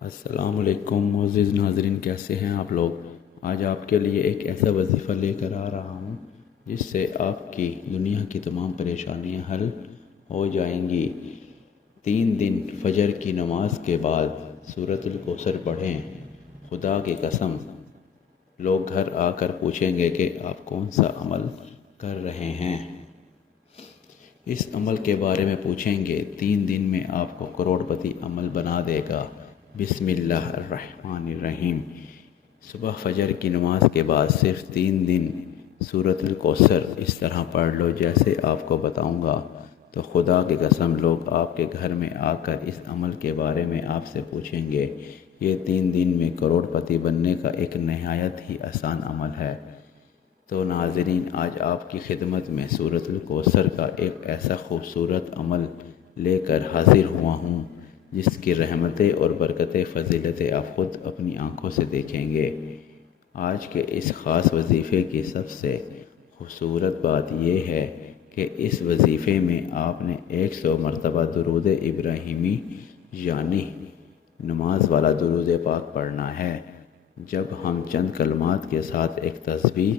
السلام علیکم معزز ناظرین، کیسے ہیں آپ لوگ؟ آج آپ کے لیے ایک ایسا وظیفہ لے کر آ رہا ہوں جس سے آپ کی دنیا کی تمام پریشانیاں حل ہو جائیں گی۔ 3 دن فجر کی نماز کے بعد سورۃ الکوثر پڑھیں۔ خدا کی قسم لوگ گھر آ کر پوچھیں گے کہ آپ کون سا عمل کر رہے ہیں۔ اس عمل کے بارے میں پوچھیں گے، 3 دن میں آپ کو کروڑ پتی عمل بنا دے گا۔ بسم اللہ الرحمن الرحیم۔ صبح فجر کی نماز کے بعد صرف 3 دن سورۃ الکوثر اس طرح پڑھ لو جیسے آپ کو بتاؤں گا، تو خدا کی قسم لوگ آپ کے گھر میں آ کر اس عمل کے بارے میں آپ سے پوچھیں گے۔ یہ 3 دن میں کروڑ پتی بننے کا ایک نہایت ہی آسان عمل ہے۔ تو ناظرین، آج آپ کی خدمت میں سورۃ الکوثر کا ایک ایسا خوبصورت عمل لے کر حاضر ہوا ہوں جس کی رحمتیں اور برکتیں فضیلتیں آپ خود اپنی آنکھوں سے دیکھیں گے۔ آج کے اس خاص وظیفے کی سب سے خوبصورت بات یہ ہے کہ اس وظیفے میں آپ نے 100 مرتبہ درود ابراہیمی یعنی نماز والا درود پاک پڑھنا ہے۔ جب ہم چند کلمات کے ساتھ ایک تسبیح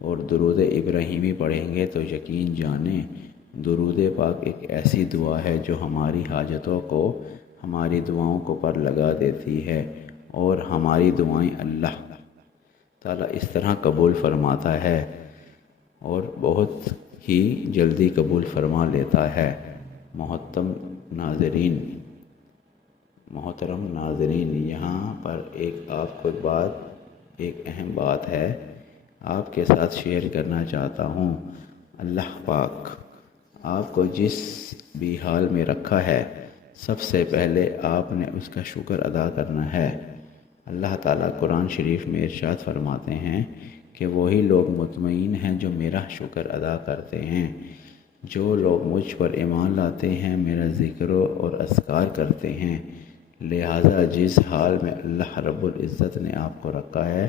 اور درود ابراہیمی پڑھیں گے تو یقین جانیں درود پاک ایک ایسی دعا ہے جو ہماری حاجتوں کو، ہماری دعاؤں کو پر لگا دیتی ہے، اور ہماری دعائیں اللہ تعالیٰ اس طرح قبول فرماتا ہے اور بہت ہی جلدی قبول فرما لیتا ہے۔ محترم ناظرین، یہاں پر ایک اہم بات ہے آپ کے ساتھ شیئر کرنا چاہتا ہوں۔ اللہ پاک آپ کو جس بھی حال میں رکھا ہے، سب سے پہلے آپ نے اس کا شکر ادا کرنا ہے۔ اللہ تعالیٰ قرآن شریف میں ارشاد فرماتے ہیں کہ وہی لوگ مطمئن ہیں جو میرا شکر ادا کرتے ہیں۔ جو لوگ مجھ پر ایمان لاتے ہیں، میرا ذکر اور اذکار کرتے ہیں، لہٰذا جس حال میں اللہ رب العزت نے آپ کو رکھا ہے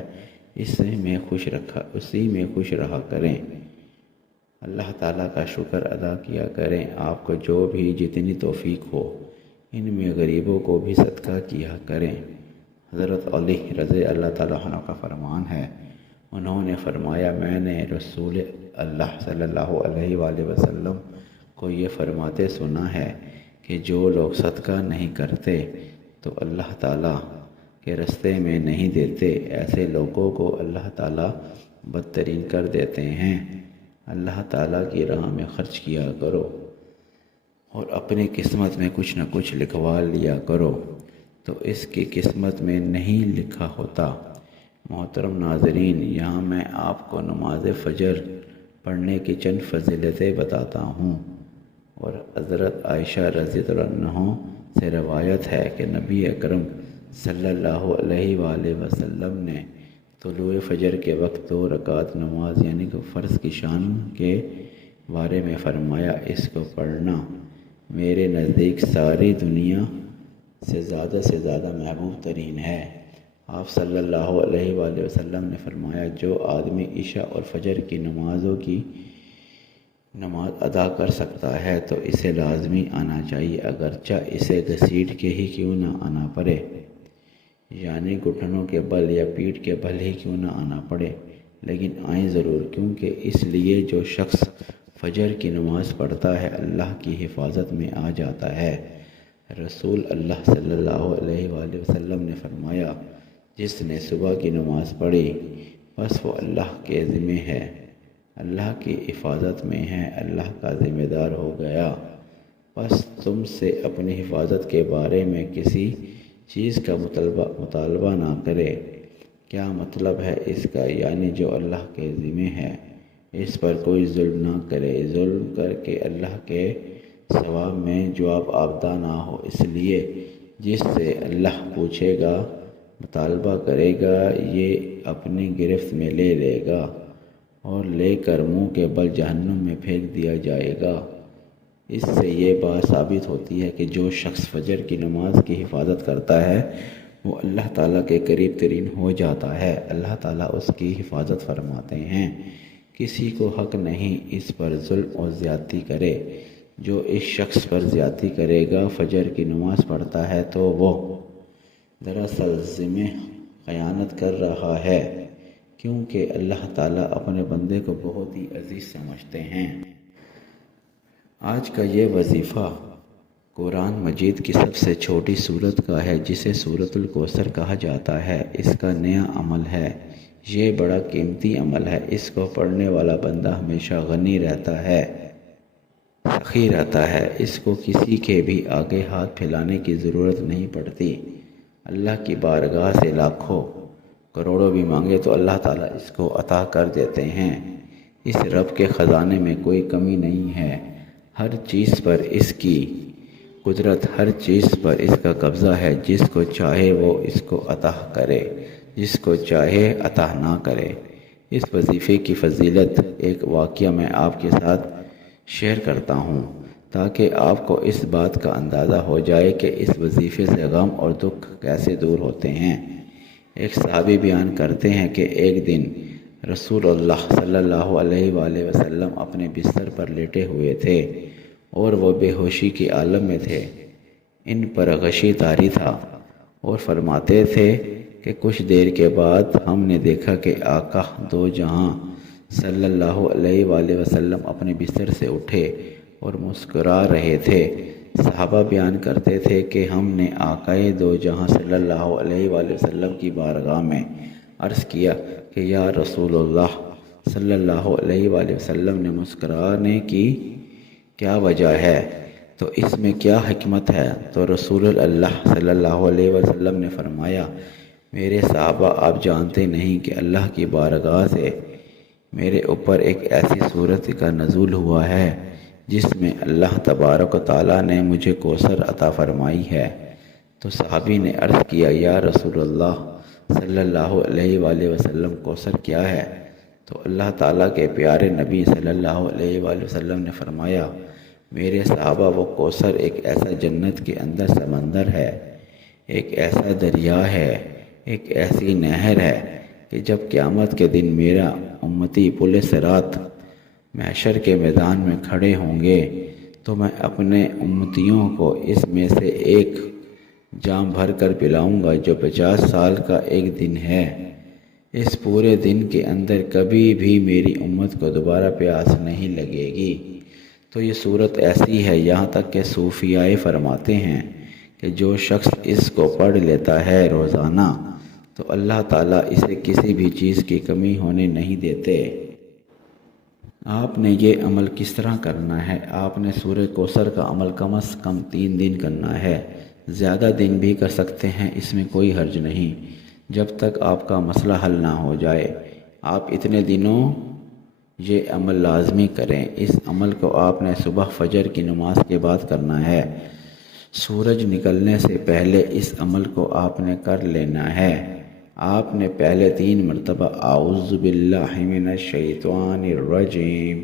اسی میں خوش رہا کریں۔ اللہ تعالیٰ کا شکر ادا کیا کریں۔ آپ کو جو بھی جتنی توفیق ہو ان میں غریبوں کو بھی صدقہ کیا کریں۔ حضرت علی رضی اللہ تعالیٰ عنہ کا فرمان ہے، انہوں نے فرمایا، میں نے رسول اللہ صلی اللہ علیہ وآلہ وسلم کو یہ فرماتے سنا ہے کہ جو لوگ صدقہ نہیں کرتے تو اللہ تعالیٰ کے راستے میں نہیں دیتے، ایسے لوگوں کو اللہ تعالیٰ بدترین کر دیتے ہیں۔ اللہ تعالیٰ کی راہ میں خرچ کیا کرو اور اپنی قسمت میں کچھ نہ کچھ لکھوا لیا کرو، تو اس کی قسمت میں نہیں لکھا ہوتا۔ محترم ناظرین، یہاں میں آپ کو نماز فجر پڑھنے کی چند فضیلتیں بتاتا ہوں، اور حضرت عائشہ رضی اللہ عنہا سے روایت ہے کہ نبی اکرم صلی اللہ علیہ وآلہ وسلم نے طلوع فجر کے وقت 2 رکعت نماز یعنی کہ فرض کی شان کے بارے میں فرمایا، اس کو پڑھنا میرے نزدیک ساری دنیا سے زیادہ محبوب ترین ہے۔ آپ صلی اللہ علیہ وآلہ وسلم نے فرمایا، جو آدمی عشاء اور فجر کی نماز ادا کر سکتا ہے تو اسے لازمی آنا چاہیے، اگرچہ اسے گھسیٹ کے ہی کیوں نہ آنا پڑے، یعنی گھٹنوں کے بل یا پیٹھ کے بل ہی کیوں نہ آنا پڑے، لیکن آئیں ضرور، کیونکہ اس لیے جو شخص فجر کی نماز پڑھتا ہے اللہ کی حفاظت میں آ جاتا ہے۔ رسول اللہ صلی اللہ علیہ وآلہ وسلم نے فرمایا، جس نے صبح کی نماز پڑھی بس وہ اللہ کے ذمہ ہے، اللہ کی حفاظت میں ہے، اللہ کا ذمہ دار ہو گیا۔ بس تم سے اپنی حفاظت کے بارے میں کسی چیز کا مطالبہ نہ کرے۔ کیا مطلب ہے اس کا؟ یعنی جو اللہ کے ذمہ ہے اس پر کوئی ظلم نہ کرے، ظلم کر کے اللہ کے ثواب میں جواب آبدہ نہ ہو، اس لیے جس سے اللہ پوچھے گا، مطالبہ کرے گا، یہ اپنی گرفت میں لے لے گا اور لے کر منہ کے بل جہنم میں پھینک دیا جائے گا۔ اس سے یہ بات ثابت ہوتی ہے کہ جو شخص فجر کی نماز کی حفاظت کرتا ہے وہ اللہ تعالیٰ کے قریب ترین ہو جاتا ہے، اللہ تعالیٰ اس کی حفاظت فرماتے ہیں۔ کسی کو حق نہیں اس پر ظلم اور زیادتی کرے۔ جو اس شخص پر زیادتی کرے گا، فجر کی نماز پڑھتا ہے تو وہ دراصل ذمہ خیانت کر رہا ہے، کیونکہ اللہ تعالیٰ اپنے بندے کو بہت ہی عزیز سمجھتے ہیں۔ آج کا یہ وظیفہ قرآن مجید کی سب سے چھوٹی سورت کا ہے، جسے سورۃ الکوثر کہا جاتا ہے۔ اس کا نیا عمل ہے۔ یہ بڑا قیمتی عمل ہے۔ اس کو پڑھنے والا بندہ ہمیشہ غنی رہتا ہے، سخی رہتا ہے۔ اس کو کسی کے بھی آگے ہاتھ پھیلانے کی ضرورت نہیں پڑتی۔ اللہ کی بارگاہ سے لاکھوں کروڑوں بھی مانگے تو اللہ تعالیٰ اس کو عطا کر دیتے ہیں۔ اس رب کے خزانے میں کوئی کمی نہیں ہے۔ ہر چیز پر اس کی قدرت، ہر چیز پر اس کا قبضہ ہے۔ جس کو چاہے وہ اس کو عطا کرے، جس کو چاہے عطا نہ کرے۔ اس وظیفے کی فضیلت ایک واقعہ میں آپ کے ساتھ شیئر کرتا ہوں، تاکہ آپ کو اس بات کا اندازہ ہو جائے کہ اس وظیفے سے غم اور دکھ کیسے دور ہوتے ہیں۔ ایک صحابی بیان کرتے ہیں کہ ایک دن رسول اللہ صلی اللہ علیہ وآلہ وسلم اپنے بستر پر لیٹے ہوئے تھے اور وہ بے ہوشی کی عالم میں تھے۔ ان پر غشی طاری تھا اور فرماتے تھے کہ کچھ دیر کے بعد ہم نے دیکھا کہ آقا دو جہاں صلی اللہ علیہ وآلہ وسلم اپنے بستر سے اٹھے اور مسکرا رہے تھے۔ صحابہ بیان کرتے تھے کہ ہم نے آقائے دو جہاں صلی اللہ علیہ وآلہ وسلم کی بارگاہ میں عرض کیا کہ یا رسول اللہ صلی اللہ علیہ وآلہ وسلم نے مسکرانے کی کیا وجہ ہے؟ تو اس میں کیا حکمت ہے؟ تو رسول اللہ صلی اللہ علیہ وسلم نے فرمایا، میرے صحابہ، آپ جانتے نہیں کہ اللہ کی بارگاہ سے میرے اوپر ایک ایسی صورت کا نزول ہوا ہے جس میں اللہ تبارک و تعالیٰ نے مجھے کوثر عطا فرمائی ہے۔ تو صحابی نے عرض کیا، یا رسول اللہ صلی اللہ علیہ وآلہ وسلم، کوثر کیا ہے؟ تو اللہ تعالیٰ کے پیارے نبی صلی اللہ علیہ وآلہ وسلم نے فرمایا، میرے صحابہ، وہ کوثر ایک ایسا جنت کے اندر سمندر ہے، ایک ایسا دریا ہے، ایک ایسی نہر ہے کہ جب قیامت کے دن میرا امتی پل صراط محشر کے میدان میں کھڑے ہوں گے تو میں اپنے امتیوں کو اس میں سے ایک جام بھر کر پلاؤں گا جو 50 سال کا ایک دن ہے۔ اس پورے دن کے اندر کبھی بھی میری امت کو دوبارہ پیاس نہیں لگے گی۔ تو یہ صورت ایسی ہے، یہاں تک کہ صوفیاء فرماتے ہیں کہ جو شخص اس کو پڑھ لیتا ہے روزانہ تو اللہ تعالیٰ اسے کسی بھی چیز کی کمی ہونے نہیں دیتے۔ آپ نے یہ عمل کس طرح کرنا ہے؟ آپ نے سورہ کوثر کا عمل کم از کم 3 دن کرنا ہے، زیادہ دن بھی کر سکتے ہیں، اس میں کوئی حرج نہیں، جب تک آپ کا مسئلہ حل نہ ہو جائے۔ آپ اتنے دنوں یہ عمل لازمی کریں۔ اس عمل کو آپ نے صبح فجر کی نماز کے بعد کرنا ہے۔ سورج نکلنے سے پہلے اس عمل کو آپ نے کر لینا ہے۔ آپ نے پہلے 3 مرتبہ اعوذ باللہ من الشیطان الرجیم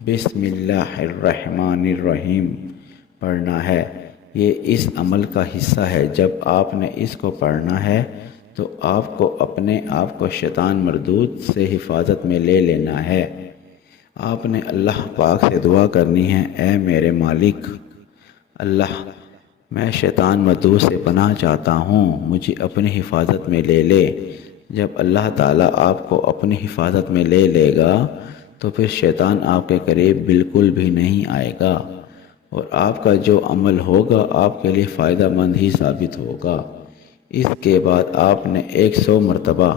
بسم اللہ الرحمن الرحیم پڑھنا ہے۔ یہ اس عمل کا حصہ ہے۔ جب آپ نے اس کو پڑھنا ہے تو آپ کو اپنے آپ کو شیطان مردود سے حفاظت میں لے لینا ہے۔ آپ نے اللہ پاک سے دعا کرنی ہے، اے میرے مالک اللہ، میں شیطان مردود سے پناہ چاہتا ہوں، مجھے اپنی حفاظت میں لے لے۔ جب اللہ تعالیٰ آپ کو اپنی حفاظت میں لے لے گا تو پھر شیطان آپ کے قریب بالکل بھی نہیں آئے گا اور آپ کا جو عمل ہوگا آپ کے لیے فائدہ مند ہی ثابت ہوگا۔ اس کے بعد آپ نے 100 مرتبہ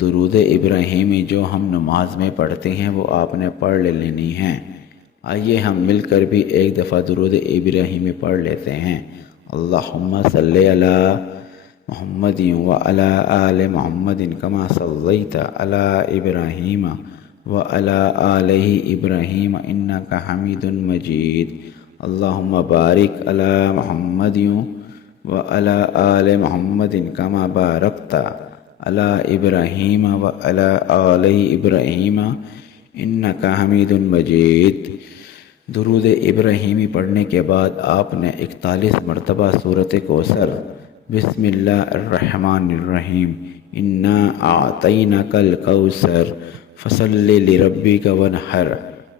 درود ابراہیمی جو ہم نماز میں پڑھتے ہیں وہ آپ نے پڑھ لینی ہیں۔ آئیے ہم مل کر بھی ایک دفعہ درود ابراہیمی پڑھ لیتے ہیں۔ اللہم صلی علی محمد وعلی آل محمد کما صلیت علی ابراہیم وعلی آل ابراہیم انک حمید مجید۔ اللہم بارک علی محمد وعلی آل محمد کما بارکت علی ابراہیم وعلی آل ابراہیم انک حمید مجید۔ درود ابراہیمی پڑھنے کے بعد آپ نے 41 مرتبہ سورۃ کوثر بسم اللہ الرحمن الرحیم انا اعطیناک الکوثر فصل لربک وانحر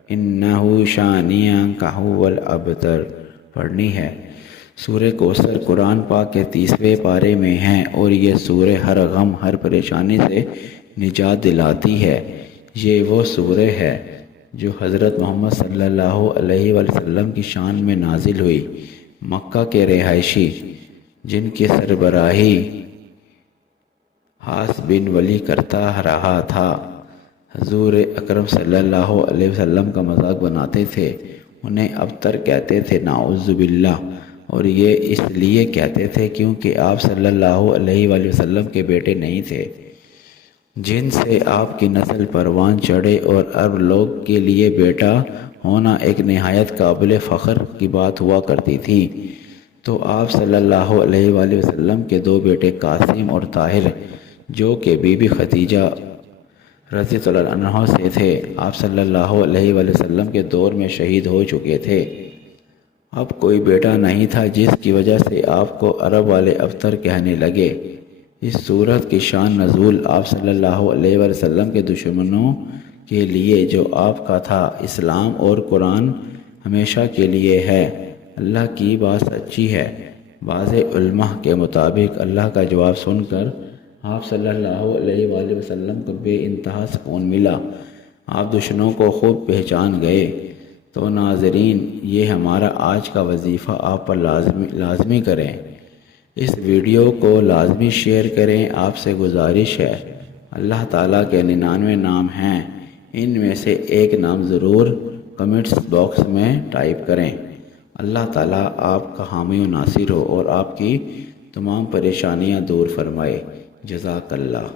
انہ شانئک ھو الابتر پڑھنی ہے۔ سورہ کوثر قرآن پاک کے 30ویں پارے میں ہیں اور یہ سورہ ہر غم ہر پریشانی سے نجات دلاتی ہے۔ یہ وہ سورہ ہے جو حضرت محمد صلی اللہ علیہ وسلم کی شان میں نازل ہوئی۔ مکہ کے رہائشی جن کی سربراہی حاس بن ولی کرتا رہا تھا، حضور اکرم صلی اللہ علیہ وسلم کا مذاق بناتے تھے، انہیں ابتر کہتے تھے، نعوذ باللہ، اور یہ اس لیے کہتے تھے کیونکہ آپ صلی اللہ علیہ وآلہ وسلم کے بیٹے نہیں تھے، جن سے آپ کی نسل پروان چڑھے، اور عرب لوگ کے لیے بیٹا ہونا ایک نہایت قابل فخر کی بات ہوا کرتی تھی۔ تو آپ صلی اللہ علیہ وآلہ وسلم کے 2 بیٹے قاسم اور طاہر، جو کہ بی بی خدیجہ رضی اللہ عنہا سے تھے، آپ صلی اللہ علیہ وآلہ وسلم کے دور میں شہید ہو چکے تھے۔ اب کوئی بیٹا نہیں تھا، جس کی وجہ سے آپ کو عرب والے ابتر کہنے لگے۔ اس سورت کی شان نزول آپ صلی اللہ علیہ وآلہ وسلم کے دشمنوں کے لیے جو آپ کا تھا، اسلام اور قرآن ہمیشہ کے لیے ہے۔ اللہ کی بات سچی ہے۔ بعض علماء کے مطابق اللہ کا جواب سن کر آپ صلی اللہ علیہ وآلہ وسلم کو بے انتہا سکون ملا۔ آپ دشمنوں کو خوب پہچان گئے۔ تو ناظرین، یہ ہمارا آج کا وظیفہ آپ پر لازمی کریں۔ اس ویڈیو کو لازمی شیئر کریں۔ آپ سے گزارش ہے، اللہ تعالیٰ کے 99 نام ہیں، ان میں سے ایک نام ضرور کمنٹس باکس میں ٹائپ کریں۔ اللہ تعالیٰ آپ کا حامی و ناصر ہو اور آپ کی تمام پریشانیاں دور فرمائے۔ جزاک اللہ۔